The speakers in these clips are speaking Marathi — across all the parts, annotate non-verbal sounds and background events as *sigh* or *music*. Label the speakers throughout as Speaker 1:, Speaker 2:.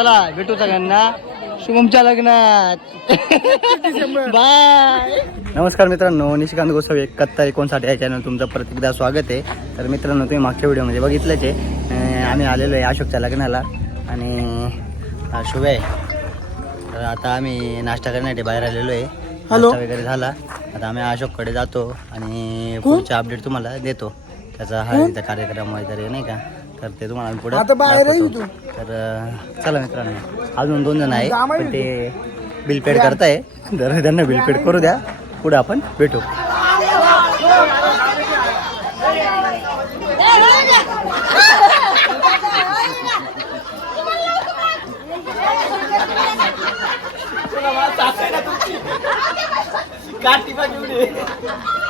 Speaker 1: चला भेटू सगळ्यांना. शुभमच्या लग्नात. बाय नमस्कार मित्रांनो निशिकांत गोसावी एकाहत्तर एकोणसाठ या चॅनल तुमचं परत एकदा स्वागत आहे. तर मित्रांनो तुम्ही मागच्या व्हिडिओमध्ये बघितलंच आहे. आम्ही आलेलो आहे अशोकच्या लग्नाला. आणि हा शुभ आहे. तर आता आम्ही नाश्ता करण्यासाठी बाहेर आलेलो आहे. नाश्ता वगैरे झाला. आता आम्ही अशोककडे जातो आणि पुढचे अपडेट तुम्हाला देतो. त्याचा हळदीचा कार्यक्रम वगैरे नाही का? तर ते तुम्हाला आम्ही पुढे.
Speaker 2: आता बाहेर आहे
Speaker 1: दाखवतो. तर चला मित्रांनो अजून दोन जण आहे पण ते बिल पेड करताय. तर त्यांना बिल पेड करू द्या. पुढे आपण भेटू.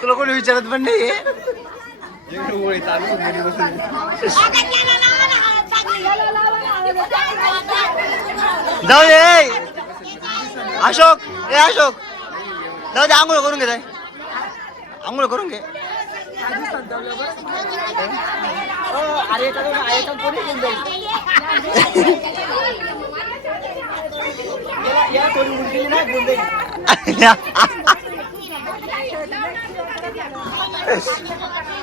Speaker 1: तुला कोणी विचारत पण नाही जाऊ दे. अशोक ए अशोक. जाऊ दे आंघोळ करून घे आंघोळ करून घे. *laughs* *laughs*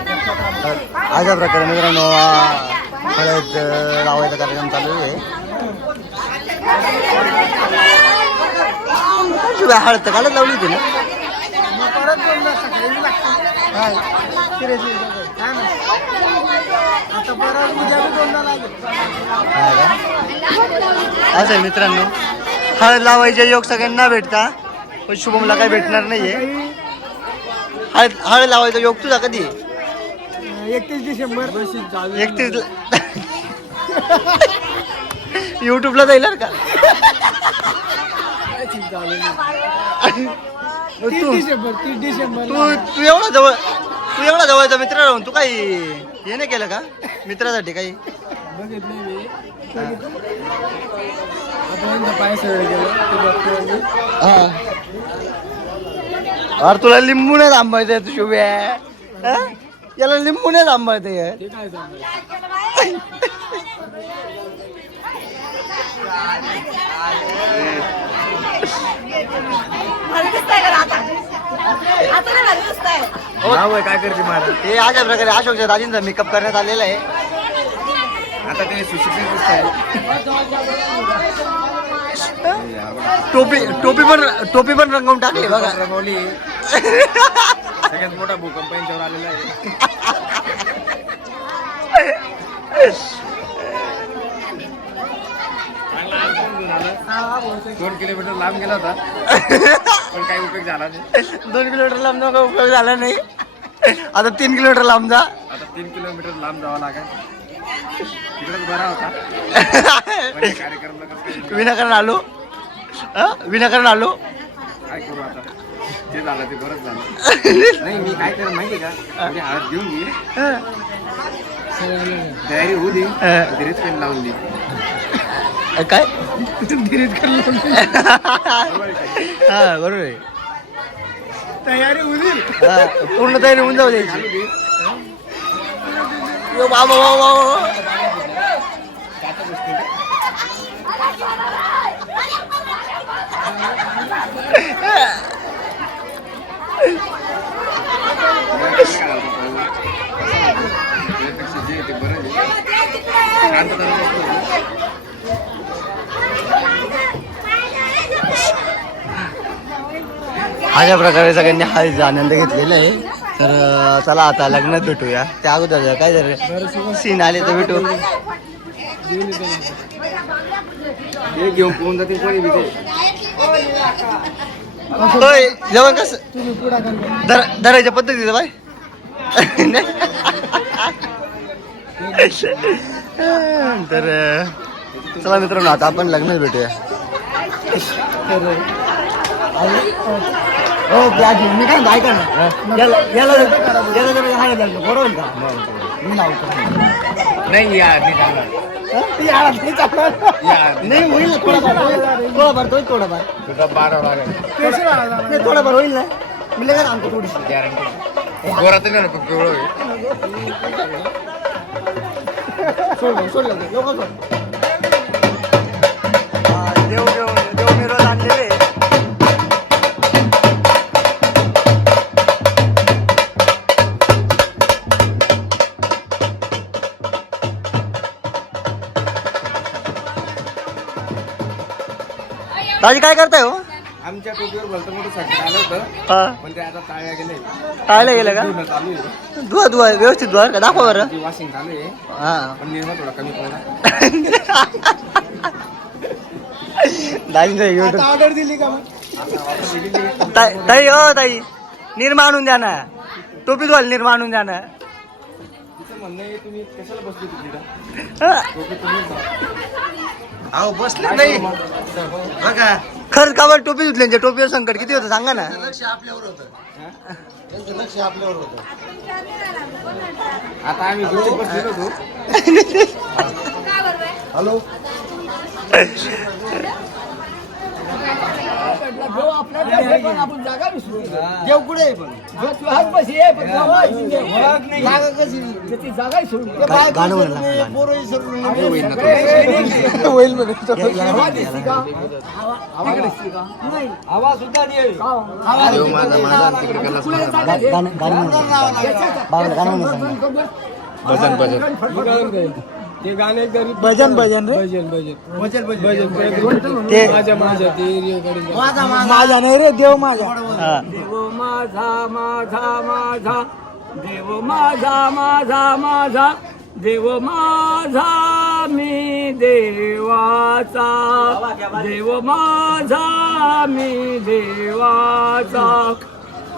Speaker 1: अशा प्रकारे मित्रांनो हा हळद लावायचा कार्यक्रम चालू आहे. हळद तर कालच लावली होती ना?
Speaker 2: लागतं
Speaker 1: हा, seriously.
Speaker 2: आता परत उद्या बी दोनदा लागेल.
Speaker 1: हा का? असं आहे मित्रांनो. हळद लावायचे योग सगळ्यांना भेटता. पण शुभमला काही भेटणार नाहीये. हळद हळद लावायचा योग तुझा कधी आहे?
Speaker 2: एकतीस डिसेंबर.
Speaker 1: एकतीस युट्यूबला जाईल बरं का? *laughs*
Speaker 2: तीस
Speaker 1: तू
Speaker 2: डिसेंबर तीस डिसेंबर
Speaker 1: तू तू एवढा जवळ तू एवढा जवळचा मित्र राहून तू काही हे नाही केलं का? मित्रासाठी काही?
Speaker 2: बघितले मी. आता यांचा पाय सगळं गेलं ते बघतोय मी.
Speaker 1: हा. अरे तुला लिंबू नाही थांबायचं तू शुभे. याला लिंबू नाही थांबायचं
Speaker 2: ते काय *laughs* सांगायचं काय करते मला
Speaker 1: हे अशा प्रकारे अशोकच्या दाजींचा मेकअप करण्यात आलेला आहे.
Speaker 2: आता ते सुशिक्षित दिसत आहे
Speaker 1: टोपी टोपी पण टोपी पण रंगवून टाकली बघा.
Speaker 2: रंगवली. सगळ्यात मोठा भूकंप यांच्यावर आलेला आहे. *laughs* दोन किलोमीटर लांब गेला होता. पण काही उपयोग झाला नाही.
Speaker 1: दोन किलोमीटर लांब जाऊन काही उपयोग झाला नाही. आता तीन किलोमीटर लांब जा.
Speaker 2: आता तीन किलोमीटर लांब जावं लागेल. तिकडेच बरा होता. पण या कार्यक्रमला कसं काय
Speaker 1: विनाकारण आलो. हा? विनाकारण आलो.
Speaker 2: काय करू आता? ते झालं ते बरंच झालं. *laughs* नाही मी काय करेन माहिती का? म्हणजे हळद घेऊन घे.
Speaker 1: हा.
Speaker 2: तयारी होऊ दे.
Speaker 1: हा.
Speaker 2: धीरेच पेन लावून दे.
Speaker 1: काय? हा बरोबर आहे.
Speaker 2: तयारी होईल.
Speaker 1: हा पूर्ण तयारी होऊन जाऊ द्यायची. यो बाबा बाबा बाबा अशा प्रकारे सगळ्यांनी हा आनंद घेतलेला आहे. तर चला आता लग्नात भेटूया. त्या अगोदर काय झालं सीन आले तर भेटू.
Speaker 2: घेऊन पोहून कोणी
Speaker 1: होय जेवण कसं? धरायच्या पद्धतीचं बाय. तर चला मित्रांनो आता आपण लग्नात भेटूया. हो प्लाजी मी काय म्हणतो, ऐका ना. याला याला जर- याला जर हाणायला लागलं, बरोबर का? मी लावतो
Speaker 2: नाही यार नाही.
Speaker 1: हा? ती नाही होईल ना थोडाफार. होईल. थोडाफार तो थोडाफार.
Speaker 2: तुझा बारा लागेल
Speaker 1: नाही थोडाफार होईल ना. मी लगेच आणतो थोडीशी.
Speaker 2: गॅरंटी गोरात नाही ना खूप पिवळं होईल.
Speaker 1: देव देव देव. ताजी काय करताय हो?
Speaker 2: आमच्या टोपीवर भलतं मोठं साठी आलं होतं.
Speaker 1: हा.
Speaker 2: पण ते आता टाळ्या गेले.
Speaker 1: टाळलं गेलं का?
Speaker 2: धुणं चालू आहे.
Speaker 1: धुवा धुवा व्यवस्थित धुवा का. दाखवा बरं.
Speaker 2: ती वॉशिंग चालू आहे.
Speaker 1: हा.
Speaker 2: पण निर्मा थोडा कमी पडला
Speaker 1: दाजींचा
Speaker 2: ऑर्डर दिली का
Speaker 1: ताई ताई हो ताई. निर्मा आणून द्या ना. टोपी धुवाल निर्मा आणून द्या ना.
Speaker 2: तिचं म्हणणं आहे तुम्ही कशाला बसली तिथे. टोपी तुम्ही
Speaker 1: अहो बसले नाही. बघा. खरंच का बरं टोपी धुतल्यांच्या टोपीवर संकट किती होतं सांगा ना.
Speaker 2: आता आम्ही गुरुजी बसलेलो होतो. *laughs* हॅलो?
Speaker 1: कुठे आहे गाणं
Speaker 2: होईल *laughs* माझा माझा.
Speaker 1: गाणं गाणं बाबा गाणं म्हणून
Speaker 2: भजन भजन.
Speaker 3: ते गाणे गरीब
Speaker 1: भजन भजन रे?
Speaker 3: भजन भजन. भजन
Speaker 1: ते
Speaker 3: माझ्या माझ्या ते रे
Speaker 1: माझा नाही रे देव माझा.
Speaker 3: देव माझा माझा माझा. देव माझा माझा माझा. देव माझा मी देवाचा. देव माझा मी देवाचा.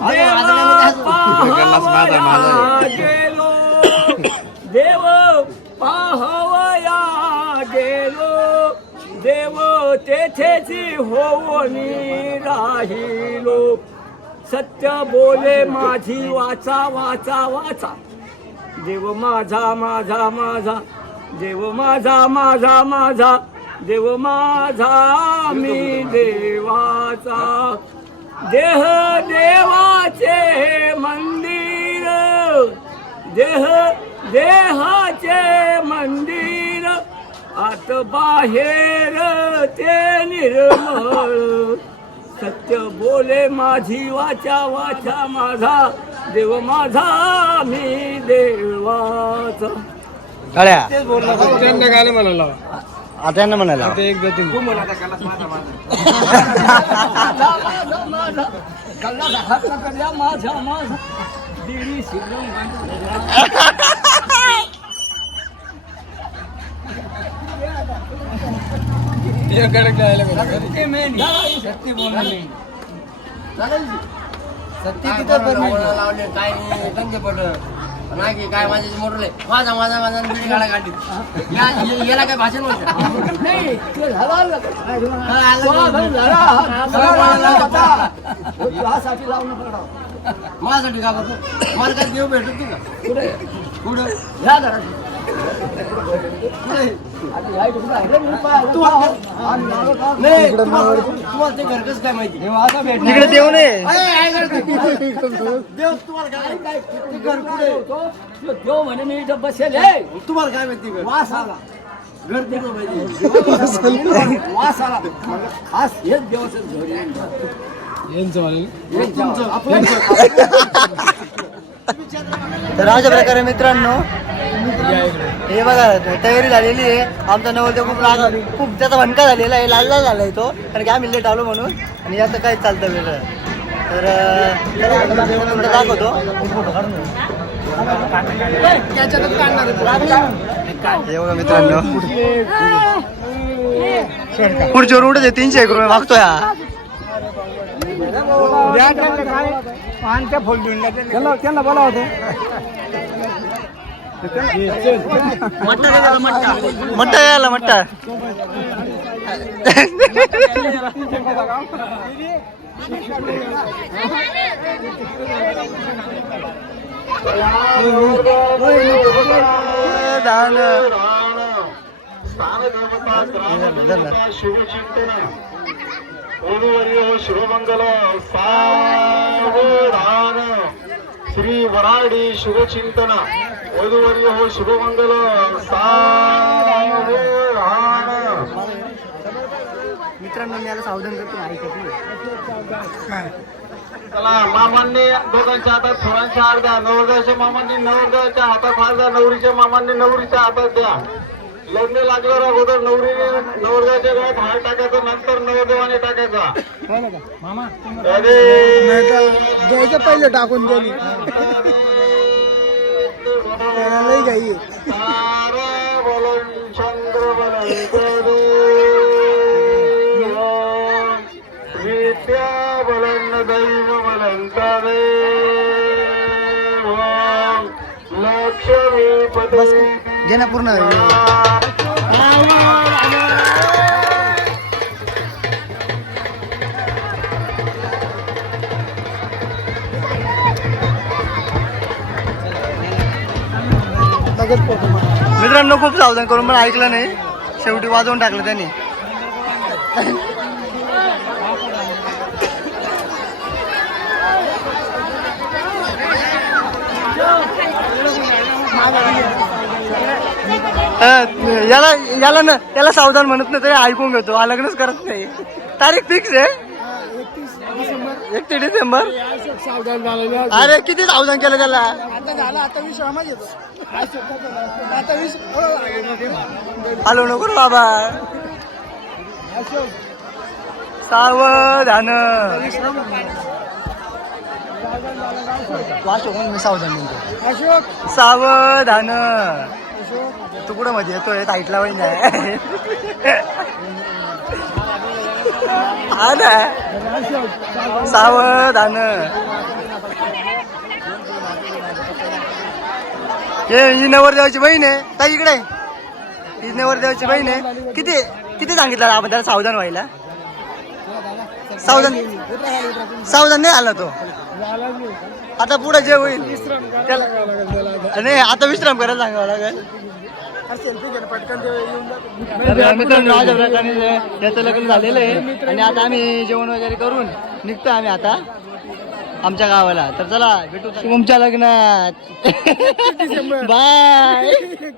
Speaker 3: देवा पाहावया गेलो होऊनी राहिलो. सत्य बोले माझी वाचा वाचा वाचा. देव माझा माझा माझा. देव माझा माझा माझा. देव माझा मी देवाचा. देह देवाचे मंदिर. देह देहाचे मंदिर. आत बाहेर ते निर्मळ. सत्य बोले माझी वाचा वाचा माझा देव माझा मी देवाचा. त्यांना गाणं म्हणाला
Speaker 1: आता यांना
Speaker 3: ते एकदा तुम्ही
Speaker 2: माझा माझा
Speaker 3: माझा माझा. कल्ला हात करल्या माझा माझा. दिडी शिरम सत्य बोलणे
Speaker 4: लावले काय दंगे पड नाही काय माझे मोठले माझा माझा माझा बिडी गाडा काढली या- याला काय भाषण
Speaker 3: नाही ते
Speaker 4: हा,
Speaker 3: पडावं
Speaker 4: माझ्यासाठी का बघतो मला काय देव भेटत नाही का?
Speaker 3: पुढे
Speaker 4: कुठं?
Speaker 3: ह्या घरात. आधी या इकडे राहिलं मी पाहिलं. आणि लावलं का?
Speaker 4: नाही तुम्हाला तुम्हाला ते घर कसं काय माहिती
Speaker 1: इकडे देऊ नये
Speaker 4: देव तुम्हाला काय
Speaker 3: काय ते घर पुढे होतो तो देव म्हणे मी बसेल.
Speaker 4: तुम्हाला काय माहिती
Speaker 3: वास आला. वास खास हेच देवाचं *laughs*
Speaker 1: तर अशा प्रकारे मित्रांनो हे बघा तयारी झालेली आहे. आमचा नवरदेव खूप राग खूप त्याचा भणका झालेला आहे लाल लाल झालाय तो. कारण की आम्ही लेट आलो म्हणून. आणि याचं काय चालतं वेगळं. तर नंतर दाखवतो. हे बघा मित्रांनो. पुढच्यावर उडत आहे तीनशे एक रुपये मागतोय हा.
Speaker 3: त्यांना बोला होतो
Speaker 1: मट्टा यायला मट्टा दान
Speaker 5: शुभमंगल सावधान श्री वराडी शुभचिंतन. वधूवर्य हो शुभमंगल.
Speaker 1: मित्रांनो मी याला सावधान करतो ऐकत
Speaker 5: चला मामांनी दोघांच्या हातात थोरांच्या हात द्या. नवरदेवाच्या मामांनी नवरदेवाच्या हातात हात द्या. नवरीच्या मामांनी नवरीच्या हातात द्या. लग्न लागल्यावर अगोदर नवरीने नवरदेवाच्या गळ्यात हार टाकायचा नंतर नवरदेवाने टाकायचा. अरे
Speaker 3: द्यायचं पहिले टाकून गेली
Speaker 5: चंद्र विद्या बलन दैव लक्ष्मी पदे
Speaker 1: घे मित्रांनो खूप सावधान करून पण ऐकलं नाही. शेवटी वाजवून टाकलं त्यांनी. याला याला ना याला सावधान म्हणत नाही तरी ऐकून घेतो. हा लग्नच करत नाही. तारीख फिक्स आहे. एकतीस डिसेंबर
Speaker 3: सावधान
Speaker 1: अरे किती सावधान केलं त्याला?
Speaker 3: आता झालं आता येतो आता
Speaker 1: हॅलो नको बाबा. सावधान. वाच मी सावधान म्हणतो.
Speaker 3: अशोक
Speaker 1: सावधान. तू कुठं मध्ये येतोय? ताईटला वही नाही हा ना. सावधान. हे ही नवरदेवाची बहीण आहे. ताई इकडे. ही नवरदेवाची बहीण आहे. किती किती सांगितलं आपण त्याला सावधान व्हायला? सावधान सावधान नाही आला तो. आता पुढे जे होईल त्याला नाही आता विश्राम करायला सांगावं लागेल. तर मित्रांनो अशा प्रकारे याचं लग्न झालेलं आहे. आणि आता आम्ही जेवण वगैरे करून निघतो आम्ही आता आमच्या गावाला. तर चला भेटू. तुमच्या लग्नात. *laughs* बाय *laughs*